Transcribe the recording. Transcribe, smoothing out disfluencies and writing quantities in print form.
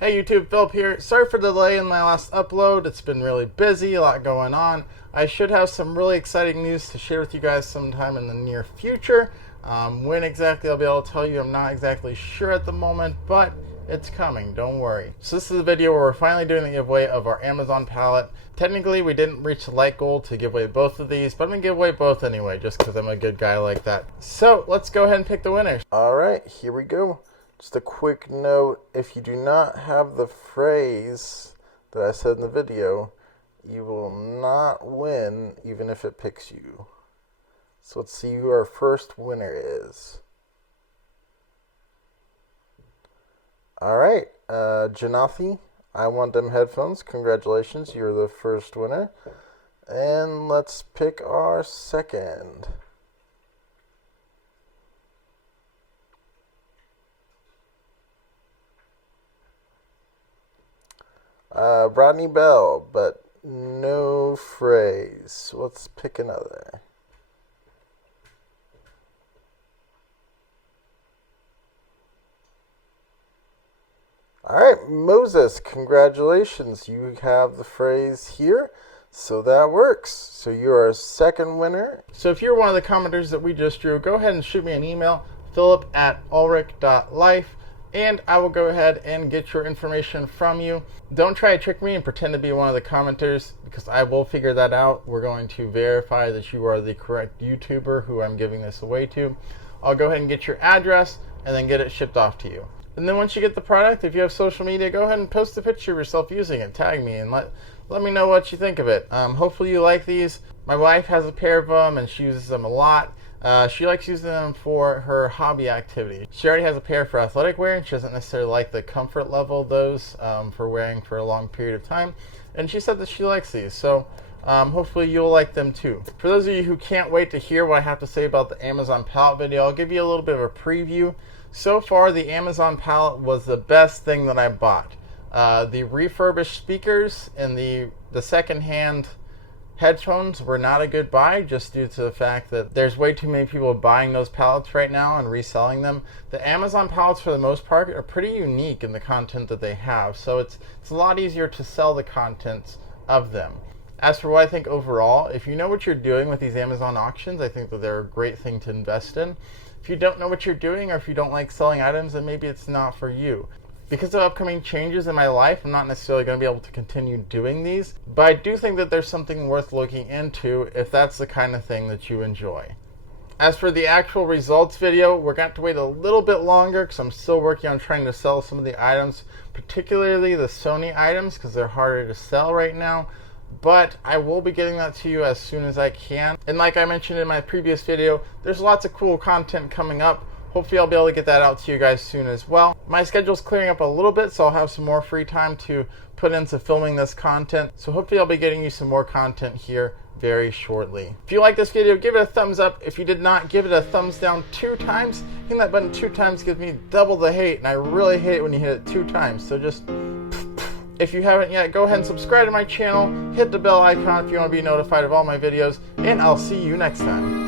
Hey YouTube, Philip here. Sorry for the delay in my last upload. It's been really busy, a lot going on. I should have some really exciting news to share with you guys sometime in the near future. When exactly I'll be able to tell you, I'm not exactly sure at the moment, but it's coming, don't worry. So this is a video where we're finally doing the giveaway of our Amazon palette. Technically, we didn't reach the light goal to give away both of these, but I'm gonna give away both anyway, just because I'm a good guy like that. So let's go ahead and pick the winners. All right, here we go. Just a quick note, if you do not have the phrase that I said in the video, you will not win even if it picks you. So let's see who our first winner is. Alright, 𝚲𝚑𝚒𝚑𝚑, I want them headphones. Congratulations, you're the first winner. And let's pick our second. Rodney Bell, but no phrase. Let's pick another. Alright, Moses, congratulations. You have the phrase here, so that works. So you're our second winner. So if you're one of the commenters that we just drew, go ahead and shoot me an email, philip@ulrich.life. And I will go ahead and get your information from you. Don't try to trick me and pretend to be one of the commenters, because I will figure that out. We're going to verify that you are the correct YouTuber who I'm giving this away to. I'll go ahead and get your address and then get it shipped off to you. And then once you get the product, if you have social media, go ahead and post a picture of yourself using it. Tag me and let me know what you think of it. Hopefully you like these. My wife has a pair of them and she uses them a lot. She likes using them for her hobby activity. She already has a pair for athletic wear, and she doesn't necessarily like the comfort level of those for wearing for a long period of time. And she said that she likes these, so hopefully you'll like them too. For those of you who can't wait to hear what I have to say about the Amazon palette video, I'll give you a little bit of a preview. So far, the Amazon palette was the best thing that I bought. The refurbished speakers and the secondhand headphones were not a good buy, just due to the fact that there's way too many people buying those palettes right now and reselling them. The Amazon palettes, for the most part, are pretty unique in the content that they have, so it's a lot easier to sell the contents of them. As for what I think overall, if you know what you're doing with these Amazon auctions, I think that they're a great thing to invest in. If you don't know what you're doing, or if you don't like selling items, then maybe it's not for you. Because of upcoming changes in my life, I'm not necessarily going to be able to continue doing these, but I do think that there's something worth looking into if that's the kind of thing that you enjoy. As for the actual results video, we're going to have to wait a little bit longer because I'm still working on trying to sell some of the items, particularly the Sony items, because they're harder to sell right now. But I will be getting that to you as soon as I can. And like I mentioned in my previous video, there's lots of cool content coming up. Hopefully I'll be able to get that out to you guys soon as well. My schedule's clearing up a little bit, so I'll have some more free time to put into filming this content. So hopefully I'll be getting you some more content here very shortly. If you like this video, give it a thumbs up. If you did not, give it a thumbs down 2 times. Hitting that button 2 times gives me double the hate, and I really hate it when you hit it 2 times. So just, if you haven't yet, go ahead and subscribe to my channel. Hit the bell icon if you want to be notified of all my videos, and I'll see you next time.